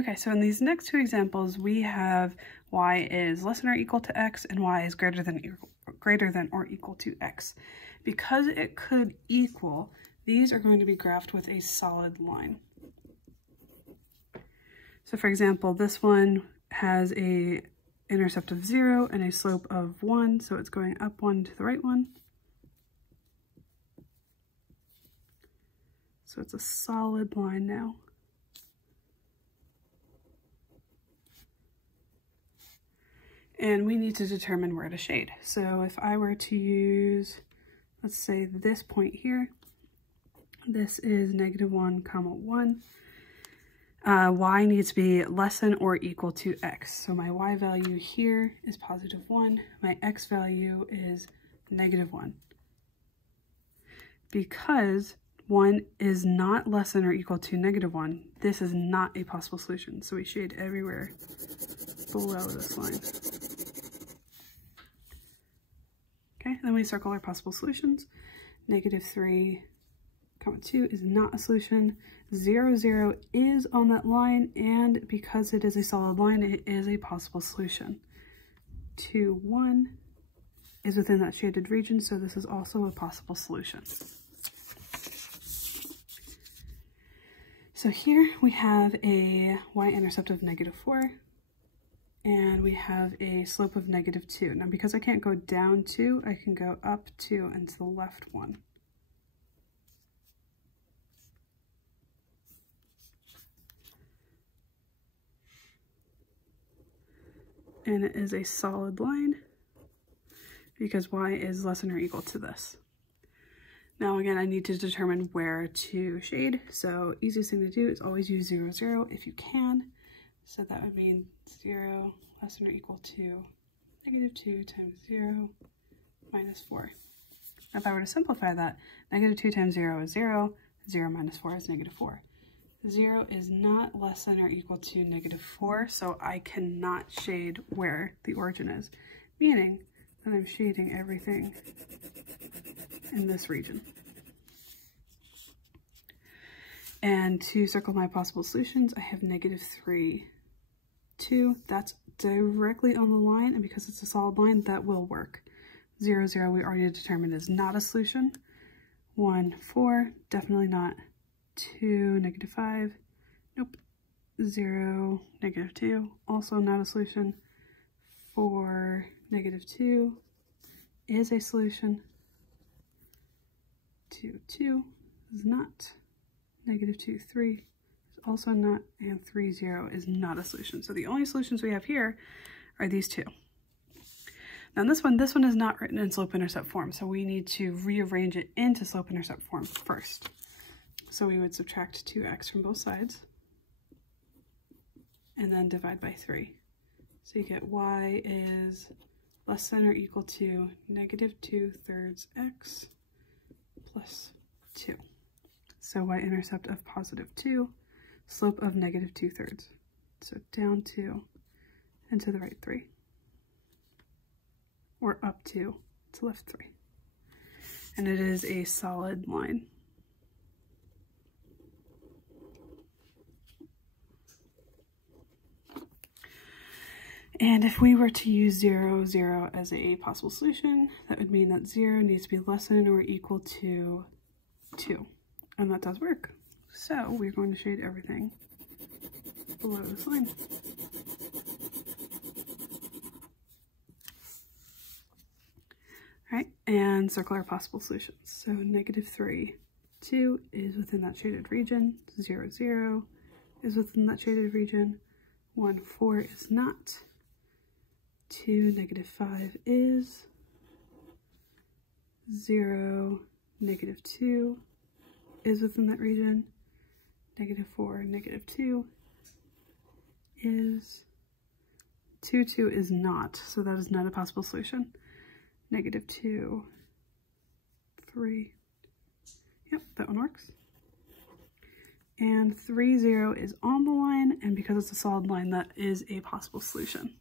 Okay, so in these next two examples, we have y is less than or equal to x and y is greater than or equal to x. Because it could equal, these are going to be graphed with a solid line. So for example, this one has a intercept of 0 and a slope of 1, so it's going up 1 to the right 1. So it's a solid line now. And we need to determine where to shade. So if I were to use, let's say this point here, this is -1, 1. Y needs to be less than or equal to x. So my y value here is +1. My x value is -1. Because 1 is not less than or equal to -1, this is not a possible solution. So we shade everywhere below this line. Okay, then we circle our possible solutions. -3, 2 is not a solution. 0, 0 is on that line, and because it is a solid line, it is a possible solution. 2, 1 is within that shaded region, so this is also a possible solution. So here we have a y-intercept of -4, and we have a slope of -2. Now because I can't go down 2, I can go up 2 and to the left 1. And it is a solid line because y is less than or equal to this. Now again, I need to determine where to shade. So easiest thing to do is always use 0, 0 if you can. So that would mean 0 less than or equal to -2 times 0 minus 4. Now if I were to simplify that, -2 times 0 is 0, 0 minus 4 is -4. 0 is not less than or equal to -4, so I cannot shade where the origin is, meaning that I'm shading everything in this region. And to circle my possible solutions, I have -3, 2. That's directly on the line, and because it's a solid line, that will work. 0, 0, we already determined is not a solution. 1, 4, definitely not. 2, -5, nope. 0, -2, also not a solution. 4, -2 is a solution. 2, 2 is not. -2, 3 is also not, and 3, 0 is not a solution. So the only solutions we have here are these two. Now this one is not written in slope-intercept form, so we need to rearrange it into slope-intercept form first. So we would subtract 2x from both sides and then divide by 3. So you get y is less than or equal to -2/3 x plus 2. So y-intercept of +2, slope of -2/3. So down 2 and to the right 3. Or up 2 to left 3. And it is a solid line. And if we were to use 0, 0 as a possible solution, that would mean that 0 needs to be less than or equal to 2. And that does work. So we're going to shade everything below this line. All right, and circle our possible solutions. So -3, 2 is within that shaded region. 0, 0 is within that shaded region. 1, 4 is not. 2, -5 is. 0, -2 is within that region. -4, -2 is. 2, 2 is not, so that is not a possible solution. -2, 3. Yep, that one works. And 3, 0 is on the line, and because it's a solid line, that is a possible solution.